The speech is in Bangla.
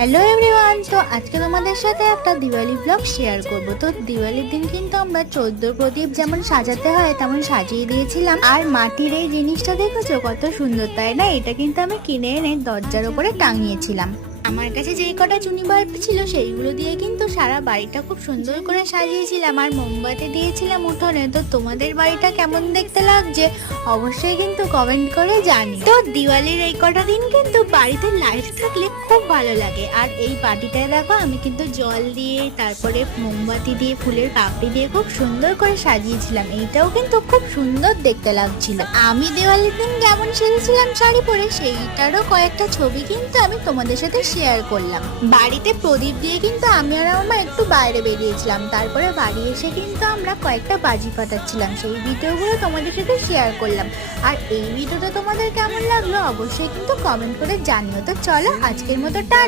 হ্যালো এভরিওয়ান, তো আজকে তোমাদের সাথে একটা দিওয়ালি ব্লগ শেয়ার করব। তো দিওয়ালির দিন কিন্তু আমরা 14 প্রদীপ যেমন সাজাতে হয় তেমন সাজিয়ে দিয়েছিলাম। আর মাটির এই জিনিসটা দেখেছো কত সুন্দর, তাই না? এটা কিন্তু আমি কিনে এনে দরজার উপরে টাঙিয়েছিলাম। আমার কাছে যেই কটা চুনি বাল্ব ছিল সেইগুলো দিয়ে কিন্তু সারা বাড়িটা খুব সুন্দর করে সাজিয়েছিলাম আর মোমবাতি দিয়েছিলাম উঠোনে। তো তোমাদের বাড়িটা কেমন দেখতে লাগছে অবশ্যই কিন্তু কমেন্ট করে জানি। তো দিওয়ালির এই কটা দিন কিন্তু বাড়িতে লাইট থাকলে খুব ভালো লাগে। আর এই বাটিটায় দেখো আমি কিন্তু জল দিয়ে তারপরে মোমবাতি দিয়ে ফুলের পাপড়ি দিয়ে খুব সুন্দর করে সাজিয়েছিলাম। এইটাও কিন্তু খুব সুন্দর দেখতে লাগছিল। আমি দিওয়ালির দিন কেমন সেজেছিলাম শাড়ি পরে সেইটারও কয়েকটা ছবি কিন্তু আমি তোমাদের সাথে শেয়ার করলাম। বাড়িতে প্রদীপ দিয়ে কিন্তু আমি আর আমার মা একটু বাইরে বেরিয়েছিলাম, তারপরে বাড়ি এসে কিন্তু আমরা কয়েকটা বাজি ফাটাচ্ছিলাম, সেই ভিডিওগুলো তোমাদের সাথে শেয়ার করলাম। আর এই ভিডিওটা তোমাদের কেমন লাগলো অবশ্যই কিন্তু কমেন্ট করে জানিও। তো চলো আজকের মতো টাটা।